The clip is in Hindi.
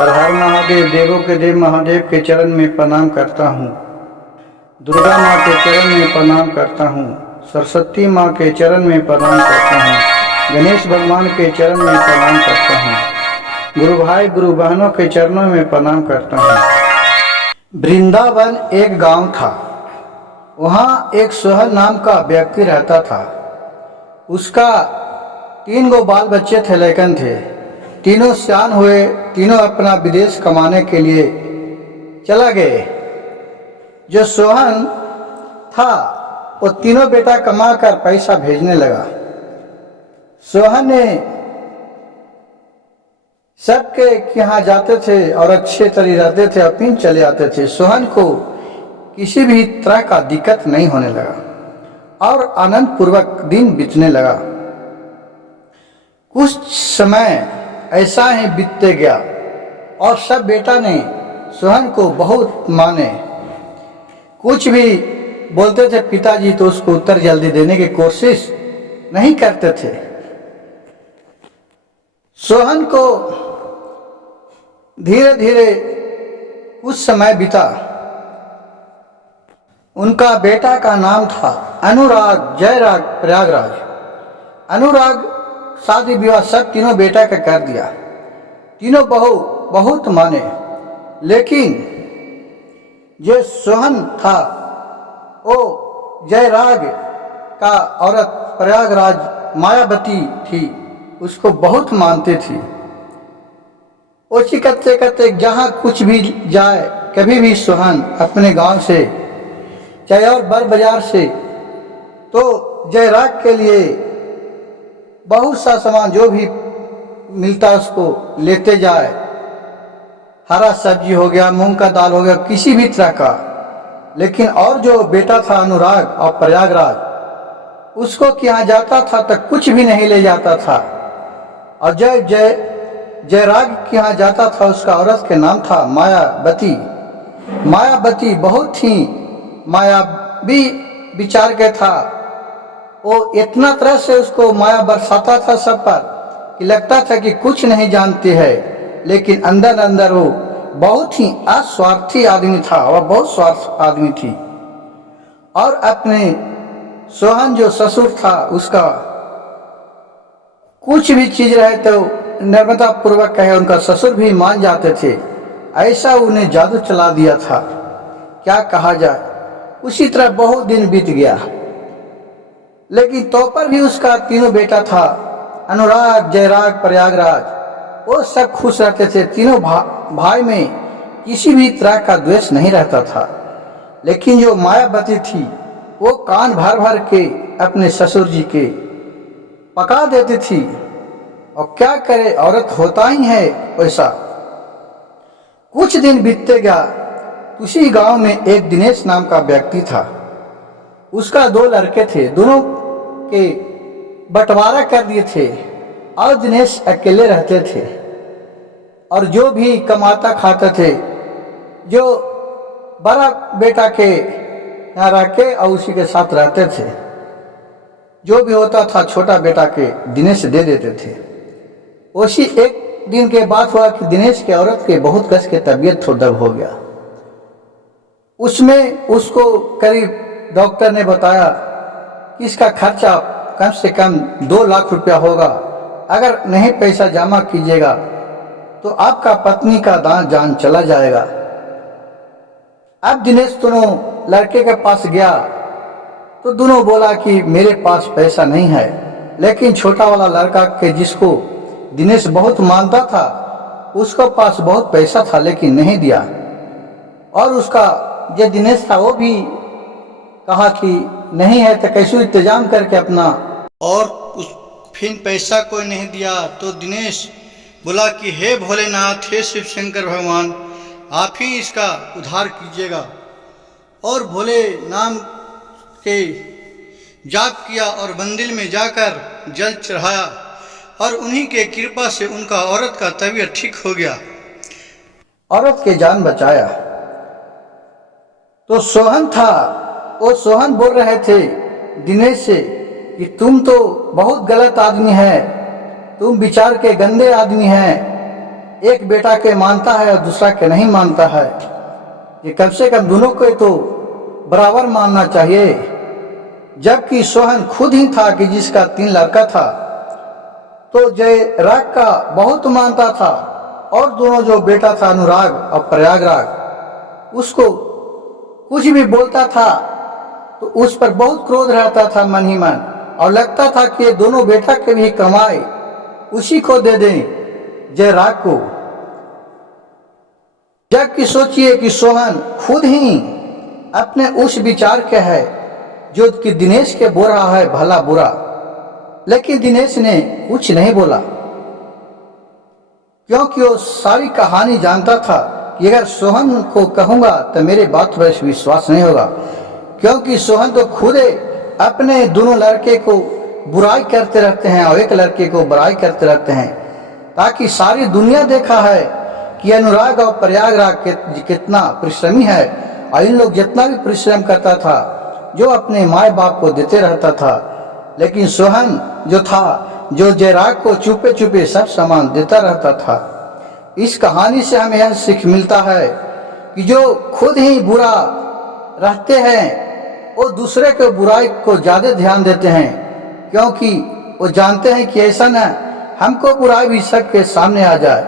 हर हर महादेव, देवों के देव महादेव के चरण में प्रणाम करता हूँ। दुर्गा माँ के चरण में प्रणाम करता हूँ। सरस्वती माँ के चरण में प्रणाम करता हूँ। गणेश भगवान के चरण में प्रणाम करता हूँ। गुरु भाई गुरु बहनों के चरणों में प्रणाम करता हूँ। वृंदावन एक गांव था। वहाँ एक सोहन नाम का व्यक्ति रहता था। उसका 3 गो बाल बच्चे थे, लेकिन थे। तीनों सियान हुए, तीनों अपना विदेश कमाने के लिए चला गए। जो सोहन था वो तीनों बेटा कमा कर पैसा भेजने लगा। सोहन ने सबके यहाँ जाते थे और अच्छे तरह रहते थे और फिर चले आते थे। सोहन को किसी भी तरह का दिक्कत नहीं होने लगा और आनंद पूर्वक दिन बीतने लगा। कुछ समय ऐसा ही बीतते गया और सब बेटा ने सोहन को बहुत माने। कुछ भी बोलते थे पिताजी तो उसको उत्तर जल्दी देने की कोशिश नहीं करते थे। सोहन को धीरे धीरे कुछ समय बीता। उनका बेटा का नाम था अनुराग, जयराग, प्रयागराज। अनुराग शादी विवाह सब तीनों बेटा का कर दिया। तीनों बहू बहुत माने, लेकिन जो सोहन था वो जयराग का औरत प्रयागराज मायावती थी, उसको बहुत मानती थी। उसी करते करते जहाँ कुछ भी जाए, कभी भी सोहन अपने गांव से चाहे और बर बाजार से तो जयराग के लिए बहुत सा सामान जो भी मिलता उसको लेते जाए। हरा सब्जी हो गया, मूंग का दाल हो गया, किसी भी तरह का। लेकिन और जो बेटा था अनुराग और प्रयागराज, उसको क्या जाता था तो कुछ भी नहीं ले जाता था। और जयराग के यहाँ जाता था, उसका औरत के नाम था मायावती। मायावती बहुत ही मायावी विचार के था। वो इतना तरह से उसको माया बरसाता था सब पर कि लगता था कि कुछ नहीं जानती है, लेकिन अंदर अंदर वो बहुत ही अस्वार्थी आदमी था। वह बहुत स्वार्थ आदमी थी। और अपने सोहन जो ससुर था, उसका कुछ भी चीज रहे तो नर्मदा पूर्वक कहे उनका ससुर भी मान जाते थे। ऐसा उन्हें जादू चला दिया था, क्या कहा जाए। उसी तरह बहुत दिन बीत गया, लेकिन तो पर भी उसका तीनों बेटा था, अनुराग, जयराग, प्रयागराज। वो सब खुश रहते थे। तीनों भाई में किसी भी तरह का द्वेष नहीं रहता था। लेकिन जो मायावती थी वो कान भर भर के अपने ससुर जी के पका देती थी। और क्या करे, औरत होता ही है वैसा। कुछ दिन बीतते गया। उसी गांव में एक दिनेश नाम का व्यक्ति था। उसका 2 लड़के थे, दोनों के बंटवारा कर दिए थे और दिनेश अकेले रहते थे। और जो भी कमाता खाता थे, जो बड़ा बेटा के यहाँ रह के और उसी के साथ रहते थे। जो भी होता था छोटा बेटा के दिनेश दे देते थे। उसी एक दिन के बाद हुआ कि दिनेश के औरत के बहुत कस के तबीयत थोड़ा हो गया। उसमें उसको करीब डॉक्टर ने बताया कि इसका खर्चा कम से कम 2 लाख रुपया होगा। अगर नहीं पैसा जमा कीजिएगा तो आपका पत्नी का जान चला जाएगा। अब दिनेश दोनों लड़के के पास गया तो दोनों बोला कि मेरे पास पैसा नहीं है। लेकिन छोटा वाला लड़का के जिसको दिनेश बहुत मानता था, उसके पास बहुत पैसा था, लेकिन नहीं दिया। और उसका जो दिनेश था वो भी कहा कि नहीं है तो कैसे इंतजाम करके अपना, और उस फिर पैसा कोई नहीं दिया। तो दिनेश बोला कि हे भोलेनाथ, हे शिव शंकर भगवान, आप ही इसका उद्धार कीजिएगा। और भोले नाम के जाप किया और मंदिर में जाकर जल चढ़ाया और उन्हीं के कृपा से उनका औरत का तबीयत ठीक हो गया, औरत के जान बचाया। तो सोहन था, वो सोहन बोल रहे थे दिनेश से कि तुम तो बहुत गलत आदमी है, तुम विचार के गंदे आदमी हैं, एक बेटा के मानता है और दूसरा के नहीं मानता है। ये कम से कम दोनों को तो बराबर मानना चाहिए। जबकि सोहन खुद ही था कि जिसका 3 लड़का था, तो जयराग का बहुत मानता था, और दोनों जो बेटा था अनुराग और प्रयागराज, उसको कुछ भी बोलता था तो उस पर बहुत क्रोध रहता था मन ही मन, और लगता था कि ये दोनों बेटा के भी कमाई उसी को दे दें, जयराग को। जबकि सोचिए कि सोहन खुद ही अपने उस विचार के है जो कि दिनेश के बोल रहा है भला बुरा, लेकिन दिनेश ने कुछ नहीं बोला, क्योंकि वो सारी कहानी जानता था कि अगर सोहन को कहूंगा तो मेरे बात पर विश्वास नहीं होगा, क्योंकि सोहन तो खुद अपने दोनों लड़के को बुराई करते रहते हैं और एक लड़के को बुराई करते रहते हैं, ताकि सारी दुनिया देखा है कि अनुराग और प्रयागराज कितना परिश्रमी है, और इन लोग जितना भी परिश्रम करता था जो अपने माँ बाप को देते रहता था, लेकिन सोहन जो था जो जयराग को चुपे चुपे सब सामान देता रहता था। इस कहानी से हमें यह सीख मिलता है कि जो खुद ही बुरा रहते हैं वो दूसरे के बुराई को ज्यादा ध्यान देते हैं, क्योंकि वो जानते हैं कि ऐसा न हमको बुराई भी सबके सामने आ जाए।